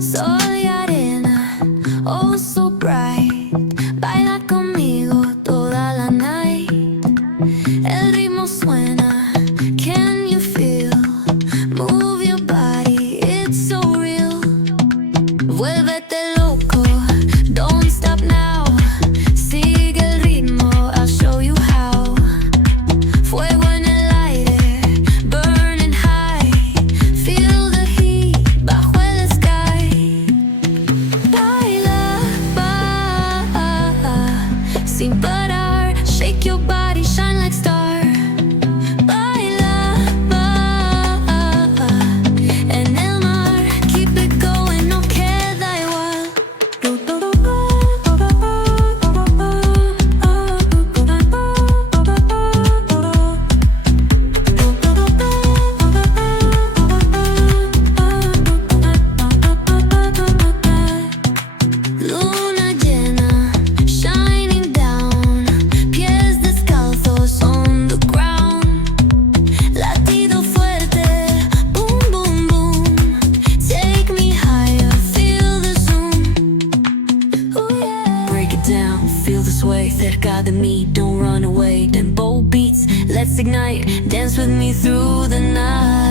Soy arena, oh so bright. Baila conmigo toda la night. El ritmo suena, can you feel? Move your body, it's so real. Vuélvete loco, don't stop now. Sigue el ritmo, I'll show you how. Fuego en el aire, burning high. Feel the heat bajo el sky. Baila, sin parar. Shake your body, shine like star. Baila, en el mar. Keep it going, no queda igual. Luna llena, shining down. Pies descalzos on the ground. Latido fuerte, boom, boom, boom. Take me higher, feel the zoom. Ooh, yeah. Break it down, feel the sway. Cerca de mí, don't run away. Tempo beats, let's ignite. Dance with me through the night.